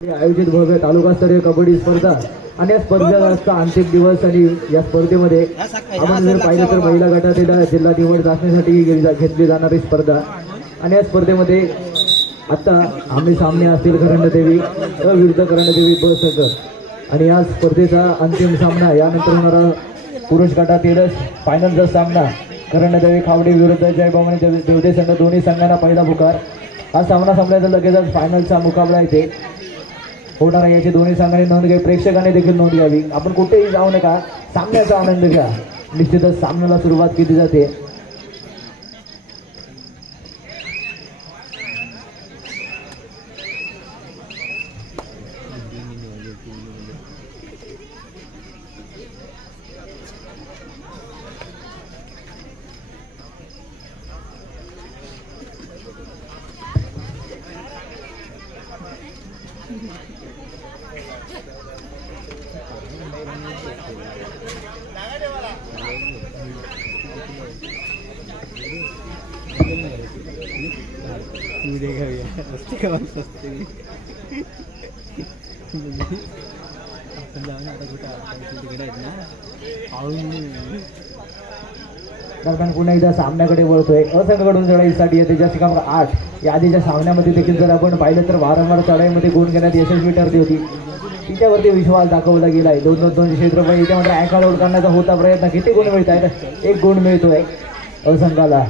आयोजित भव्य तालुकास्तरीय कबड्डी स्पर्धा आणि या स्पर्धेचा अंतिम दिवस आणि या स्पर्धेमध्ये आपण जर पाहिलं तर महिला गटातील जिल्हा निवड चाचणीसाठी घेतली जाणारी स्पर्धा. आणि या स्पर्धेमध्ये आता आम्ही सामने असतील करंडदेवी विरुद्ध करंडदेवी बसकर आणि या स्पर्धेचा अंतिम सामना यानंतर होणारा पुरुष गटातील फायनलचा सामना करंडदेवी खावडी विरुद्ध जयभवानी देव- देवदे संघ दोन्ही संघांना पहिला पुकार. हा सामना संपल्याचा लगेचच फायनलचा मुकाबला येते होणार आहे याची दोन्ही संघाने नोंद घ्यावी प्रेक्षकाने देखील नोंद घ्यावी. आपण कुठेही जाऊ नका. सामन्याचा आनंद घ्या. निश्चितच सामन्याला सुरुवात केली जाते. देखा भैया सस्ते का बहुत सस्ते भी आपण जाऊन आता कुठं आपण तिकडे आहेत ना पाहून दरम्यान पुन्हा एकदा सामन्याकडे वळतोय. असंघकडून चढाईसाठी येते ज्याची क्रमांक आठ. या आधीच्या सामन्यामध्ये देखील जर आपण पाहिलं तर वारंवार चढाईमध्ये गुण घेण्यात यशस्वी ठरली होती. तिच्यावरती विश्वास दाखवला गेला आहे दोन दोन दोनशे क्षेत्रफळ इथे मात्र अँकल करण्याचा होता प्रयत्न. किती गुण मिळत आहेत? एक गुण मिळतोय. असंघाला.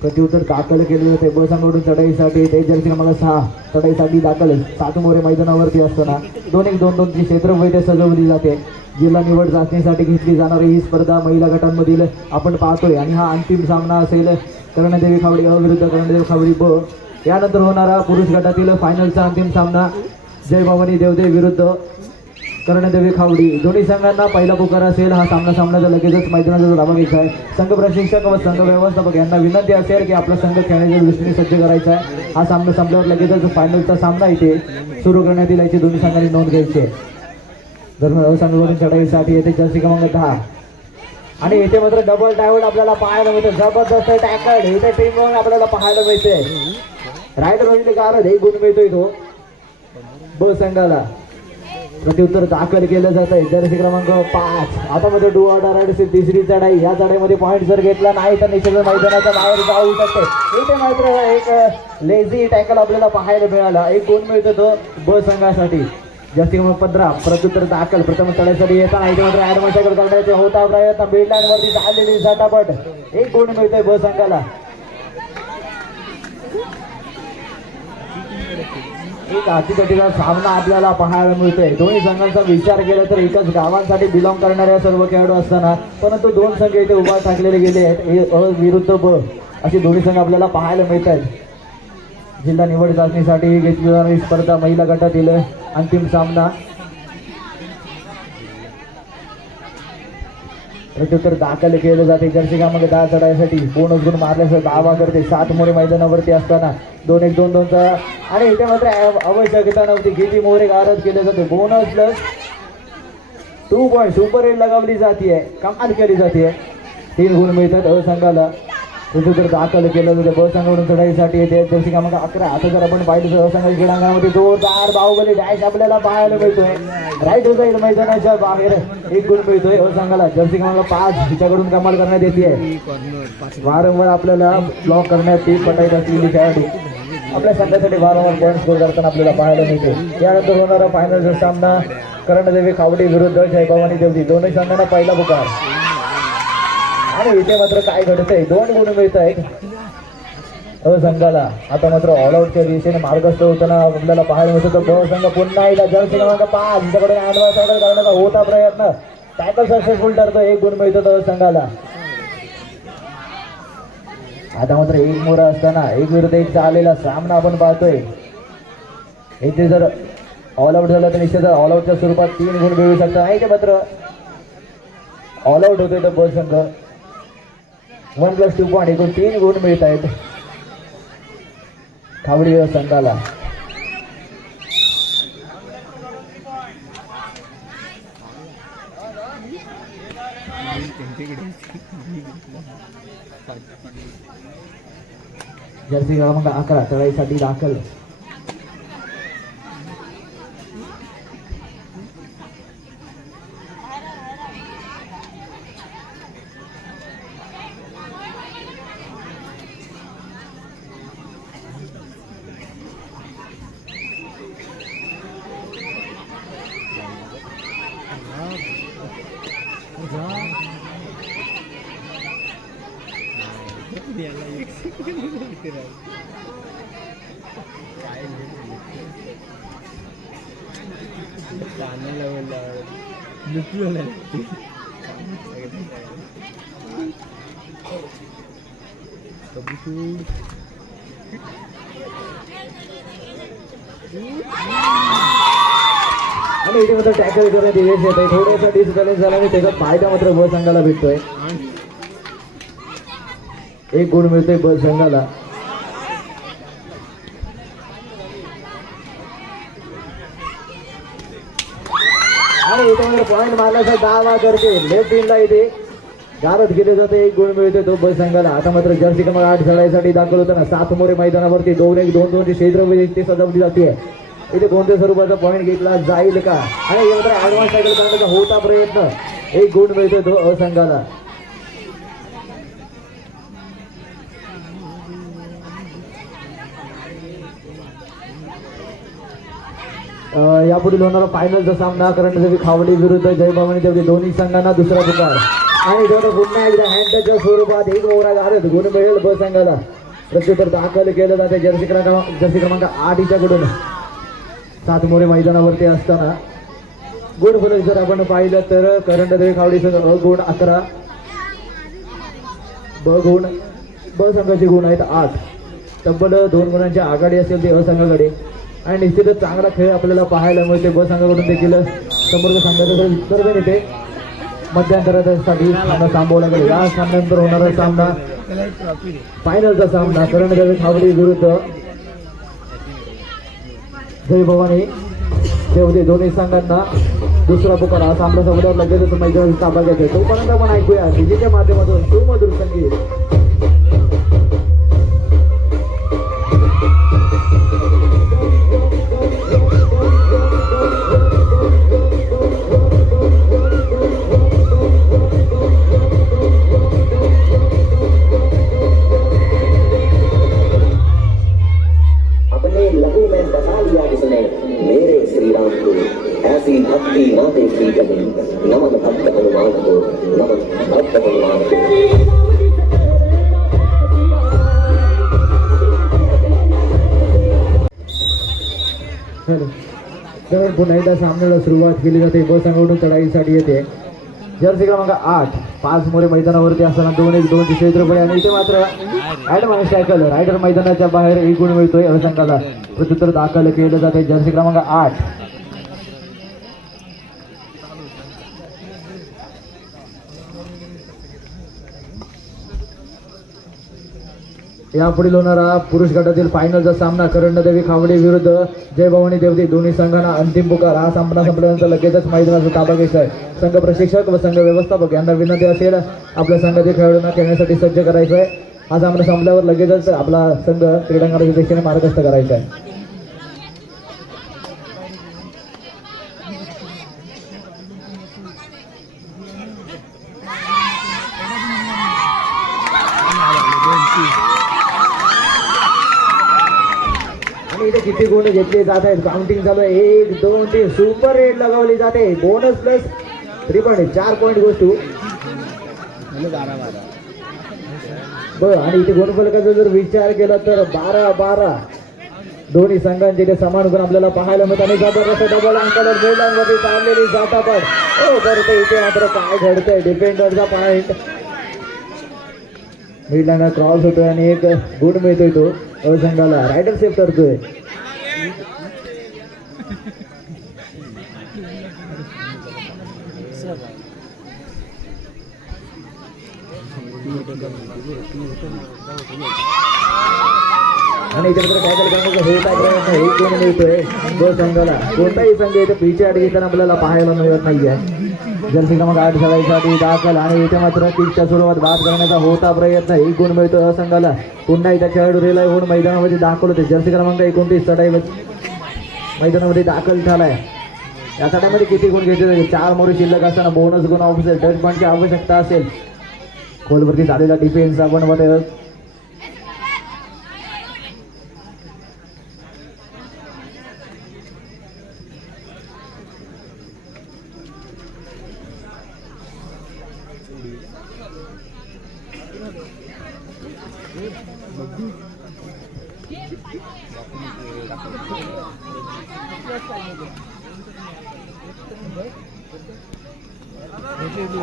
प्रत्युत्तर दाखल केले होते ब चढाईसाठी ते जर क्रमांक सहा. चढाईसाठी दाखल सात मोरे मैदानावरती असताना दोन एक दोन दोनची क्षेत्रफळ इथे सजवली जाते. जिल्हा निवड चाचणीसाठी घेतली जाणारी ही स्पर्धा महिला गटांमधील आपण पाहतोय. आणि हा अंतिम सामना असेल कर्णदेवी खावडी अ विरुद्ध कर्णदेवी खावडी ब. यानंतर होणारा पुरुष गटातील फायनलचा अंतिम सामना जय भवानी देवदेव विरुद्ध कर्णदेवी खावडी. दोन्ही संघांना पहिला पुकार असेल. हा सामना सामन्याचा लगेचच मैदानाचा धाबा घ्यायचा आहे. संघ प्रशिक्षक व संघ व्यवस्थापक यांना विनंती असेल की आपला संघ खेळण्याच्या दृष्टीने सज्ज करायचा आहे. हा सामना संपल्यावर लगेचच फायनलचा सामना इथे सुरू करण्यात येईल याची दोन्ही संघांनी नोंद घ्यायची आहे. दरम्यान चढाईसाठी येते जर्सी क्रमांक दहा. आणि इथे मात्र डबल डायवर्ड आपल्याला पाहायला मिळते. जबरदस्त टॅकल इथे टीम आपल्याला पाहायला मिळते. रायडर म्हणजे कारण एक गुण मिळतोय तो. ब संघाला. प्रत्युत्तर दाखल केलं जात आहे जर्सी क्रमांक पाच. आता मध्ये डू ऑर्डर आहे. तिसरी चढाई. या चढाईमध्ये पॉईंट जर घेतला नाही तर निश्चित मैदानाच्या बाहेर जाऊ शकते. इथे मात्र एक लेझी टॅकल आपल्याला पाहायला मिळाला. एक गुण मिळतो तो ब संघासाठी. जास्ती क्रमांक पंधरा प्रत्युत्तर दाखल प्रथम तळ्यासाठी येताना इथे मात्र ऍडमिशन करण्याचे होता प्रयत्न बिल्डलाईन वरती झालेली झटापट. एक गुण मिळतोय ब संघाला. एक अतिकटीचा सामना आपल्याला पाहायला मिळतोय. दोन्ही संघांचा विचार केला तर एकाच गावांसाठी बिलॉंग करणाऱ्या सर्व खेळाडू असताना परंतु दोन संघ इथे उभा टाकलेले गेले आहेत. ए अ विरुद्ध ब असे दोन्ही संघ आपल्याला पाहायला मिळत आहेत जिल्हा निवड चाचणीसाठी घेतली जाणारी स्पर्धा महिला गटातील अंतिम सामना. प्रत्युत्तर दाखल केलं जाते. जर्सी दहा चढायसाठी पूर्ण गुण मारल्याचा दावा करते सात मोरे मैदानावरती असताना दोन एक दोन दोनचा आणि इथे मात्र आवश्यकता नव्हती किती मोरे गारद केले जाते. Bonus plus two point super add लगावली जाते कमाल केली जाते तीन गुण मिळतात अ संघाला प्रत्युत्तर दाखल केलं तर ब चढाईसाठी येते. जर्सी क्रमांक अकरा. आता जर आपण पाहिलं तर क्रीडांगणामध्ये जोरदार बाहुबली डॅश आपल्याला पाहायला मिळतोय. राईट जाईल मैदानाच्या बाहेर एक गुण मिळतोय. अ संघाला जर्सी क्रमांक पाच हिच्याकडून कमाल करण्यात येते. वारंवार आपल्याला ब्लॉक करण्यात ती पटाईत असलेली खेळाडू आपल्या संघासाठी वारंवार पॉईंट स्कोर करताना आपल्याला पाहायला मिळतो. त्यानंतर होणारा फायनलचा सामना करणदेवी खावडे विरुद्ध जयभवानी देवदी दोन्ही संघांना पहिला पुकार. आणि इथे मात्र काय घडतंय? दोन गुण मिळत आहेत संघाला आता मात्र ऑल आउटच्या दिशेने मार्गस्थ होताना आपल्याला पाहायला मिळतो. तर संघ पुन्हा एकदा जर्सी क्रमांक पाच हिच्याकडे ऍडव्हान्स ऑर्डर करण्याचा होता प्रयत्न. टॅकल सक्सेसफुल ठरतो. एक गुण मिळतो तर संघाला आता मात्र एक मोरा असताना एक विरुद्ध एक चाललेला सामना आपण पाहतोय. इथे जर ऑल आउट झालं तर निश्चित ऑल आउटच्या स्वरूपात तीन गुण मिळू शकतात. नाही ते मात्र ऑल आउट होतोय तर बस संघ वन प्लस टू पॉईंट एकूण तीन गुण मिळत आहेत. खावडी संघाला. जर्सी क्रमांक अकरा चढाईसाठी दाखल. आणि इथे मात्र टॅकल करण्यात यश येत आहे. थोडासा डिसबॅलन्स झाला आणि त्याचा फायदा मात्र ब संघाला भेटतोय. एक गुण मिळतोय ब संघाला. आणि इथे पॉईंट मारल्याचा दावा करते. लेफ्ट इनला इथे गारद गेले जाते. एक गुण मिळते तो बस संघाला. आता मात्र जर्सी क्रमांक आठ खेळायसाठी दाखल होताना सात मोरे मैदानावरती दोन एक दोन दोनशे क्षेत्र सजावली सजवली जाते इथे कोणत्या स्वरूपाचा पॉईंट घेतला जाईल का? आणि मात्र ऍडव्हान्स सायकल करण्याचा होता प्रयत्न. एक गुण मिळतोय तो असंघाला. यापुढील होणारा फायनलचा सामना करण्यासाठी खावडी विरुद्ध जयभवानी देवडी दोन्ही संघांना दुसरा पुकार. आणि दोन पुन्हा एकदा हँडच्या स्वरूपात एक ओव्हरा घालत गुण मिळेल ब संघाला. प्रत्युत्तर दाखल केलं जाते जर्सी क्रमांक जर्सी क्रमांक आठकडून सात मोरे मैदानावरती असताना गुण फलक जर आपण पाहिलं तर करंडदेवी खावडीचं संघ गुण अकरा. ब गुण ब संघाचे गुण आहेत आठ. तब्बल दोन गुणांची आघाडी असेल ते असंघाकडे आणि निश्चितच चांगला खेळ आपल्याला पाहायला मिळते ब संघाकडून देखील समोरच्या संघाचं सर्व येते. मध्यंतरासाठी सामना थांबवला गेला. या सामन्यानंतर होणारा सामना फायनलचा सामना करणगावी खावडी विरुद्ध जय भवानी तेवढे दोन्ही संघांना दुसरा पुकार. हा सामना संपल्यावर लगेचच मैदान ताबा घ्यायचा तोपर्यंत आपण ऐकूया. डीजेच्या माध्यमातून सुमधुर संगीत. तर एकदा सामन्याला सुरुवात केली जाते. ब संघाकडून चढाईसाठी येते. जर्सी क्रमांक आठ पाच मोरे मैदानावरती असताना दोन एक दोनशे क्षेत्रफळ आणि इथे मात्र ऍडव्हान्स सायकल रायडर मैदानाच्या बाहेर एक गुण मिळतोय संघाला प्रत्युत्तर दाखल केलं जाते. जर्सी क्रमांक आठ यापुढील होणारा पुरुष गटातील फायनलचा सामना करंडदेवी खावडे विरुद्ध. जय भवानी देवती दोन्ही संघांना अंतिम पुकार. हा सामना संपल्यानंतर लगेचच मैदानाचा ताबा घ्यायचा आहे. संघ प्रशिक्षक व संघ व्यवस्थापक यांना विनंती असेल आपल्या संघातील खेळाडूंना खेळण्यासाठी सज्ज करायचं आहे हा सामना संपल्यावर लगेचच आपला संघ क्रीडांगणाच्या दिशेने मार्गस्थ करायचा आहे आणि इथे किती गुण घेतले जात आहेत. काउंटिंग चालू आहे. एक दोन तीन. सुपर रेट लगावली जाते. बोनस प्लस थ्री पॉईंट चार पॉईंट गोष्टी. बरं आणि इथे गुणफलकाचा जर विचार केला तर बारा बारा. दोन्ही संघांचे ते समान गुण आपल्याला पाहायला मिळत आणि जबरदस्त डबल अंकावर महिलांमध्ये चाललेली जातापट हो बरं ते इथे मात्र काय घडतंय. डिफेंडरचा पॉईंट मिडलांना क्रॉस होतोय आणि एक गुण मिळतोय तो. संघाला रायडर सेफ करतोय आणि इथे मात्र काय करण्याचा होता प्रयत्न हे गुण मिळतोय दोन संघाला. कोणताही संघ इथे पिचे आठ घेताना आपल्याला पाहायला मिळत नाहीये. जर्सी क्रमांक आठ खेळायसाठी दाखल आणि इथे मात्र तीसच्या सुरुवात बाद करण्याचा होता प्रयत्न. एक गुण मिळतो या संघाला. पुन्हा एकदा खेळाडू रिलाय होऊन मैदानामध्ये दाखल होते. जर्सी क्रमांक एकोणतीस चढाई मैदानामध्ये दाखल झालाय. या साठामध्ये किती गुण घेतले चार मोरी शिल्लक असताना बोनस गुण ऑफिसर टच पॉईंटची आवश्यकता असेल. खोलवरती झालेला डिफेन्स आपण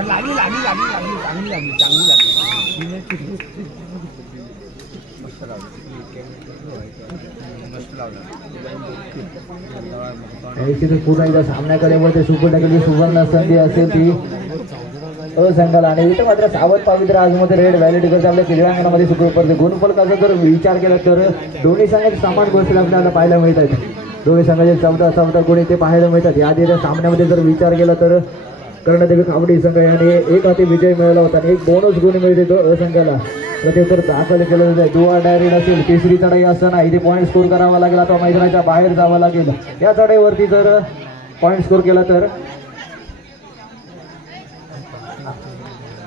लागली लागली लागली लागली चांगली लागली चांगली लागली मस्त लावली. पूर्ण एकदा सामन्याकडे वळते सुपर टाकेल सुवर्ण संधी असेल ती असंघाला आणि इथं मात्र सावध पवित्र आजमध्ये रेड व्हॅलिटी करते आपल्या क्रीडांगणामध्ये सुरू पडते गुणफलकाचा जर विचार केला तर दोन्ही संघाचे समान गोष्टी आपल्याला पाहायला मिळत आहेत दोघे संघाचे चौदा चौदा गुण इथे पाहायला मिळतात. या आधी सामन्यामध्ये जर विचार केला तर कर्णदेवी कावडी संघ याने एक हाती विजय मिळवला होता आणि एक बोनस गुण मिळते तो असंघाला प्रत्युत्तर दाखल केलं जाते दुवा डायरी नसेल तिसरी चढाई असताना इथे पॉईंट स्कोर करावा लागेल अथवा मैदानाच्या बाहेर जावं लागेल. या चढाईवरती जर पॉईंट स्कोर केला तर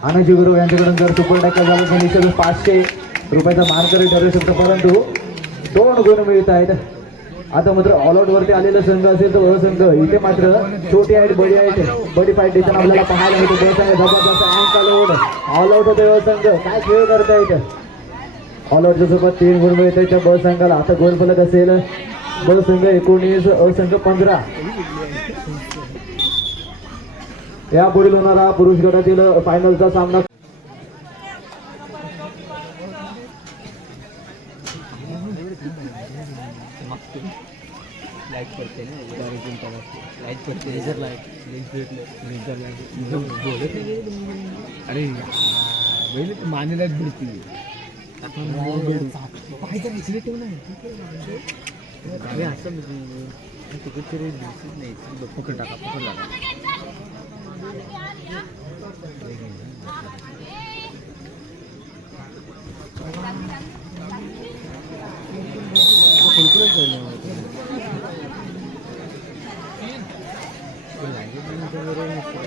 आनंदजी गुरु यांच्याकडून जर सुपर टॅकल झालं तर निश्चितच पाचशे रुपयाचा मानकरी ठरू शकतो. परंतु दोन गुण मिळत आहेत आता मात्र ऑल आउट वरती आलेला संघ असेल तर असंघ इथे मात्र छोटी आहेत बडी आहेत. बडी फाईट देताना आपल्याला पाहायला मिळतो. जबरदस्त ऑल आउट होते असंघ काय खेळ करतायत? ऑल आउटच्या सोबत तीन गुण मिळत त्या ब संघाला. आता गोल फलक असेल. ब संघ एकोणीस असंघ पंधरा. या पुढील होणारा पुरुष गटातील फायनलचा सामना अरे पहिले तर माने लाइट नाही अरे असं तिकीट तरी दिसत नाही पकड टाका पकड टाका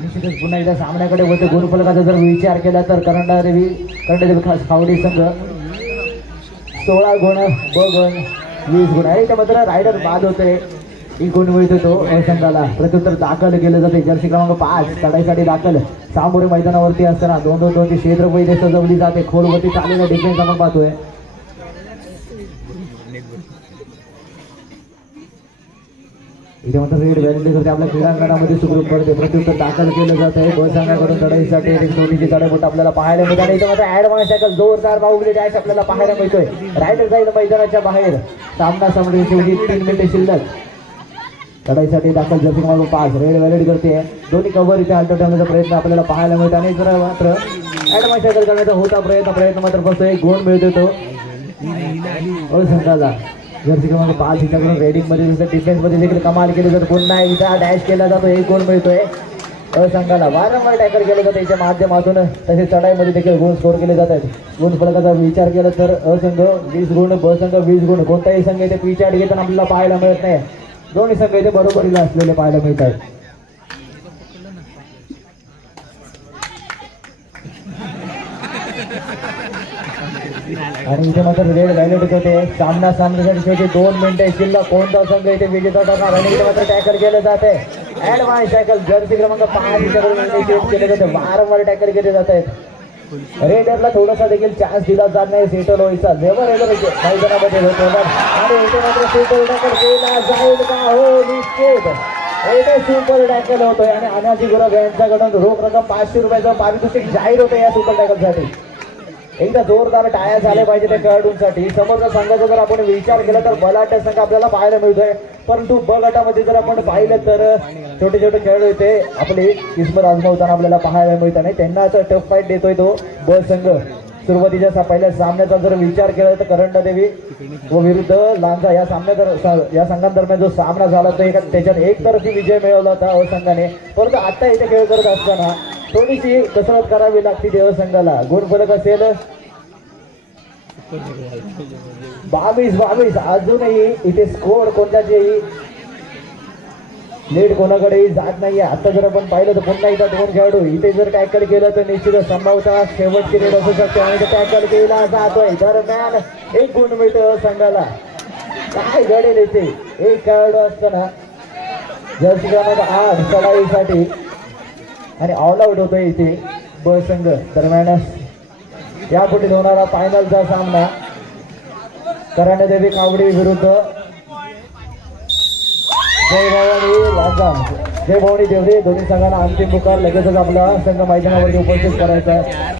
निश्चितच पुन्हा एकदा सामन्याकडे होते गुरुफलकाचा जर विचार केला तर करंडा देवी करंडा खास फावडी संघ सोळा गुण ब गुण वीस गुण. आहे मात्र रायडर बाद होते. एक गुण मिळतो तो संघाला प्रत्युत्तर दाखल केलं जाते. जर्सी क्रमांक पाच चढाईसाठी दाखल. सामोरे मैदानावरती असताना दोन दोन दोनची क्षेत्र पहिले सजवली जाते. खोलवरती चाललेला डिफेन्स आपण पाहतोय. इथे म्हणतात रेड व्हॅलिटी करते आपल्या क्रीडांगणामध्ये सुखरूप पडते. प्रत्युत्तर दाखल केलं जात आहे. बस संघाकडून चढाईसाठी एक सोनीची चढाई आपल्याला पाहायला मिळते. आणि इथे मात्र ऍडव्हान्स सायकल जोरदार बाहुबली डॅश आपल्याला पाहायला मिळतोय. रायडर जाईल मैदानाच्या बाहेर. सामना समोर शेवटी तीन मिनिटे शिल्लक. चढाईसाठी दाखल जर्सी क्रमांक पाच रेड व्हॅलिटी करते. दोन्ही कव्हर इथे हलत ठेवण्याचा प्रयत्न आपल्याला पाहायला मिळतो. आणि जर मात्र ऍडव्हान्स सायकल करण्याचा होता प्रयत्न. प्रयत्न मात्र फक्त एक गुण मिळतो तो. संघाला जर्सी क्रमांक पाच हिच्याकडून रेडिंगमध्ये जसं डिफेन्समध्ये देखील कमाल केली तर पुन्हा एकदा डॅश केला जातो एक गुण मिळतोय. संघाला वारंवार टॅकल केलं जातं. याच्या माध्यमातून तसेच चढाईमध्ये देखील गुण स्कोर केले जात आहेत गुण फलकाचा विचार केला तर असंघ वीस गुण ब संघ वीस गुण. कोणताही संघ इथे पिचाड घेताना आपल्याला पाहायला मिळत नाही. दोन्ही संघ इथे बरोबरीला असलेले पाहायला मिळत आहेत आणि इथे मात्र रेड व्हॅलिट होते सामना सामन्यासाठी शेवटी दोन मिनिटं शिल्लक कोणता संघ इथे विजेता ठरणार? आणि इथे मात्र टॅकल केलं जात. आहे ऍडव्हान्स टॅकल जर्सी क्रमांक पाच हिच्याकडून केले जाते. वारंवार टॅकल केले जात. आहेत रेडरला थोडासा देखील चान्स दिला जात नाही. सेटल होईचा जेव्हा रेडर मैदानामध्ये होत होतात आणि इथे मात्र सेटल टॅकल केला जाईल का? हो निश्चित इथे सुपर टॅकल होतोय. आणि अनाजी गुरव यांच्याकडून रोख रक्कम पाचशे रुपयाचं पारितोषिक जाहीर होतं या सुपर टॅकलसाठी एकदा जोरदार टाया झाल्या पाहिजे त्या खेळाडूंसाठी. समोरच्या संघाचा जर आपण विचार केला तर बलाढ्य संघ आपल्याला पाहायला मिळतोय. परंतु ब गटामध्ये जर आपण पाहिलं तर छोटे छोटे खेळाडू इथे आपले किस्मत आजमावताना आपल्याला पाहायला मिळतं नाही. त्यांना असं टफ फाईट देतोय तो ब संघ. सुरुवातीच्या सा- पहिल्या सामन्याचा जर विचार केला तर करंडा देवी व विरुद्ध लांजा या सामन्या या संघांदरम्यान जो सामना झाला तो एका त्याच्यात एक तरफी विजय मिळवला होता संघाने. परंतु आता इथे खेळ करत असताना थोडीशी कसरत करावी लागते देवसंघाला. गुण गुणफलक असेल? बावीस बावीस. अजूनही इथे स्कोर कोणत्याचेही? नीट कोणाकडेही जात नाहीये. आता जर आपण पाहिलं तर पुन्हा एकदा दोन खेळाडू. इथे जर टॅकल केलं तर निश्चितच संभावता शेवटची लीड असू शकते आणि टॅकल केला जातोय. दरम्यान एक गुण मिळतो संघाला. काय घडेल इथे? एक खेळाडू असताना. जर्सी क्रमांक आठ चढाईसाठी आणि ऑल आउट होतोय इथे. ब संघ. दरम्यान यापुढे होणारा फायनलचा सामना देवी कावडी विरुद्ध जय भवानी लांजा जय भवानी देवरे दोन्ही संघांना अंतिम पुकार लगेचच आपला संघ मैदानावरती उपस्थित करायचा आहे.